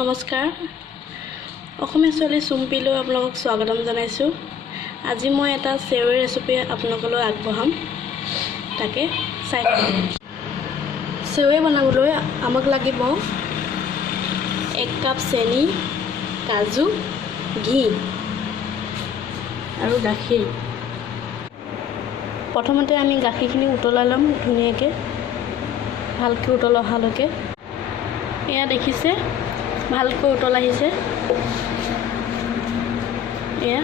নমস্কাৰ অসমীয়া ছোৱালী চুম্পিলৈ আপোনালোকক স্বাগতম জনাইছোঁ। আজি মই এটা চেৱৈ ৰেচিপি আপোনালোকলৈ আগবঢ়াম, তাকে চাই থাকক। চেৱৈ বনাবলৈ আমাক লাগিব 1 কাপ চেনি, কাজু, ঘি আৰু গাখীৰ। প্ৰথমতে আমি গাখীৰখিনি উতলাই ল'ম ধুনীয়াকৈ, ভালকৈ উতল অহালৈকে। এয়া দেখিছে ভালকৈ উতল আহিছে। এয়া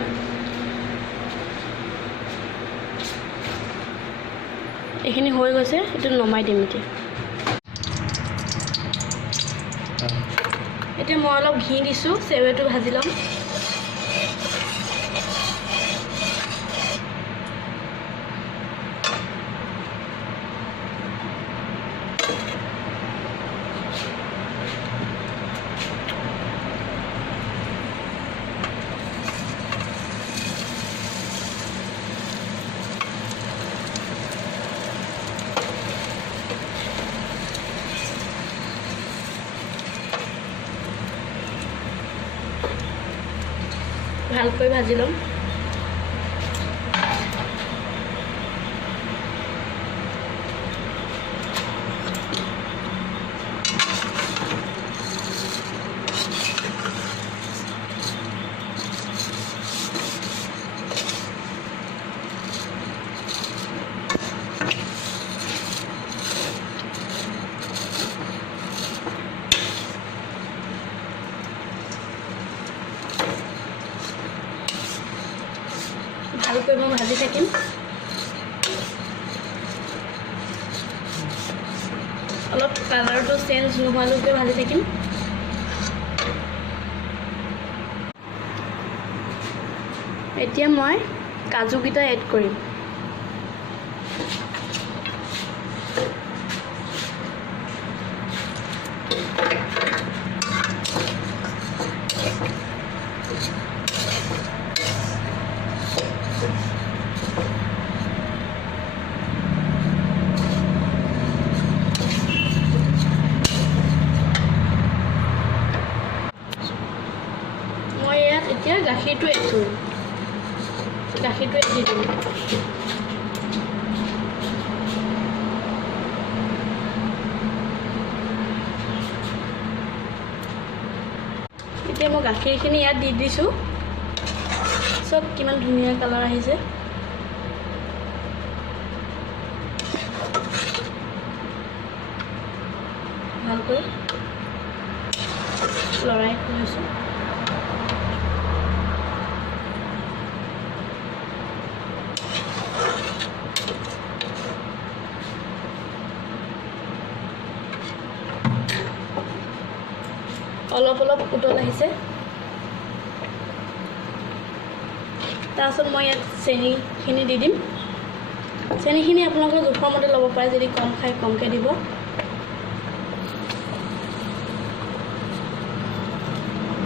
এইখিনি হৈ গৈছে, এইটো নমাই দিম এতিয়া। এতিয়া মই অলপ ঘি দিছোঁ, চেৱৈটো ভাজি ল'ম। ভালকৈ ভাজি ল'ম। ভালকৈ মই ভাজি থাকিম। অলপ কালাৰটো চেঞ্জ নোহোৱালৈকে ভাজি থাকিম। এতিয়া মই কাজুকেইটা এড কৰিম। এতিয়া গাখীৰটো এড কৰিম। গাখীৰটো এড দি দিম। এতিয়া মই গাখীৰখিনি ইয়াত দি দিছোঁ। চব কিমান ধুনীয়া কালাৰ আহিছে। ভালকৈ লৰাই লৈছোঁ। অলপ অলপ উতল আহিছে। তাৰপিছত মই ইয়াত চেনিখিনি দি দিম। চেনিখিনি আপোনালোকে জোখৰ মতে ল'ব পাৰে, যদি কম খায় কমকৈ দিব।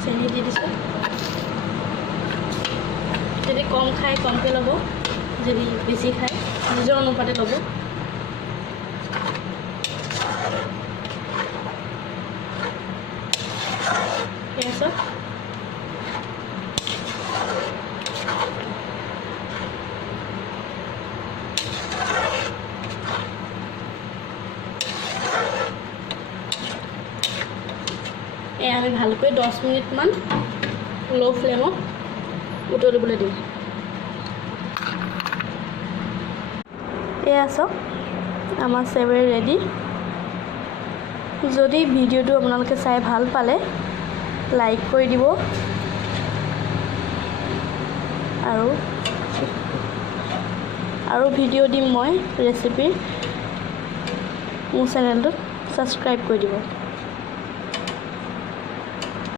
চেনি দি দিছোঁ। যদি কম খায় কমকৈ ল'ব, যদি বেছি খায় নিজৰ অনুপাতে ল'ব। তাৰপিছত আমি ভালকৈ 10 মিনিটমান ল' ফ্লেমত উতলিবলৈ দিম। এয়া চাওক, আমাৰ চেৱৈ ৰেডি। যদি ভিডিঅ'টো আপোনালোকে চাই ভাল পালে লাইক কৰি দিব আৰু ভিডিঅ' দিম মই ৰেচিপিৰ। মোৰ চেনেলটোত ছাবস্ক্ৰাইব কৰি দিব।